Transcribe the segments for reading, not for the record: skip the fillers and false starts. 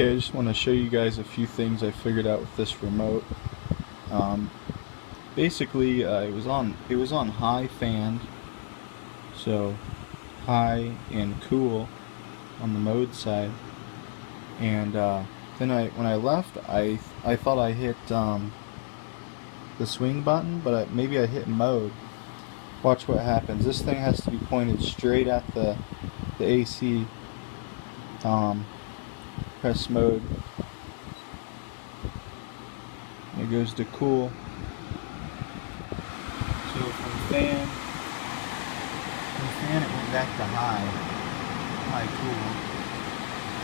Okay, I just want to show you guys a few things I figured out with this remote. Um, Basically, it was on high fan, so high and cool on the mode side. And then when I left, I thought I hit the swing button, but maybe I hit mode. Watch what happens. This thing has to be pointed straight at the AC. Press mode. It goes to cool. So from fan it went back to high cool,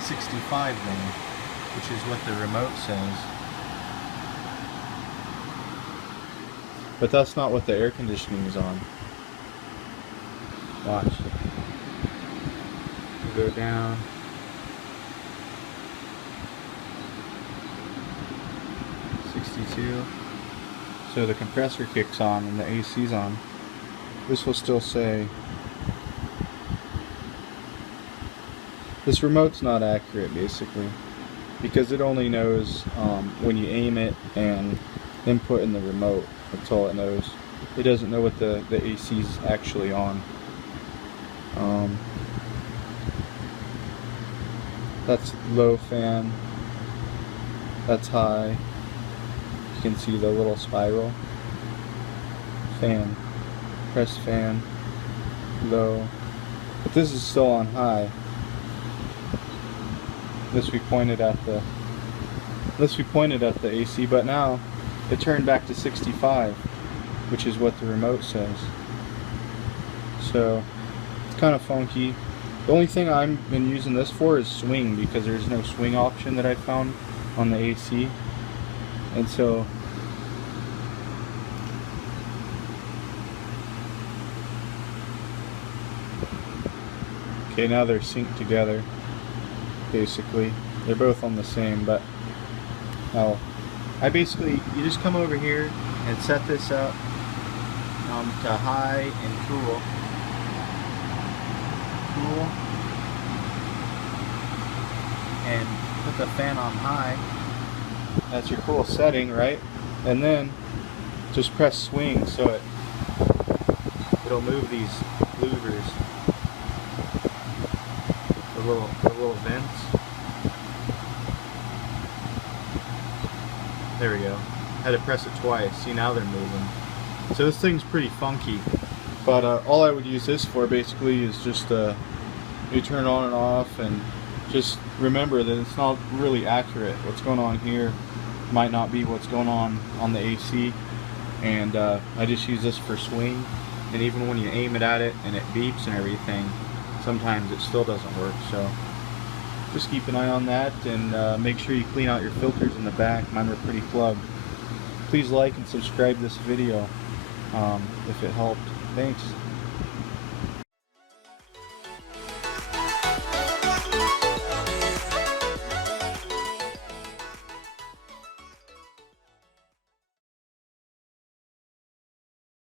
65 then, which is what the remote says. But that's not what the air conditioning is on. Watch. We'll go down. So the compressor kicks on and the AC's on. This will still say. This remote's not accurate basically, because it only knows when you aim it and input in the remote. That's all it knows. It doesn't know what the AC's actually on. That's low fan. That's high. You can see the little spiral. Fan. Press fan. Low. But this is still on high. This we pointed at the AC, but now it turned back to 65, which is what the remote says. So it's kind of funky. The only thing I've been using this for is swing, because there's no swing option that I found on the AC. And so okay, now they're synced together. Basically, they're both on the same, but now you just come over here and set this up to high and cool. And put the fan on high. That's your cool setting, right? And then just press swing, so it'll move these louvers, the little vents. There we go. Had to press it twice. See, now they're moving. So this thing's pretty funky. But all I would use this for basically is just you turn on and off, and just remember that it's not really accurate. What's going on here might not be what's going on the AC. And I just use this for swing. And even when you aim it at it and it beeps and everything, sometimes it still doesn't work. So just keep an eye on that, and make sure you clean out your filters in the back. Mine were pretty plugged. Please like and subscribe this video if it helped. Thanks.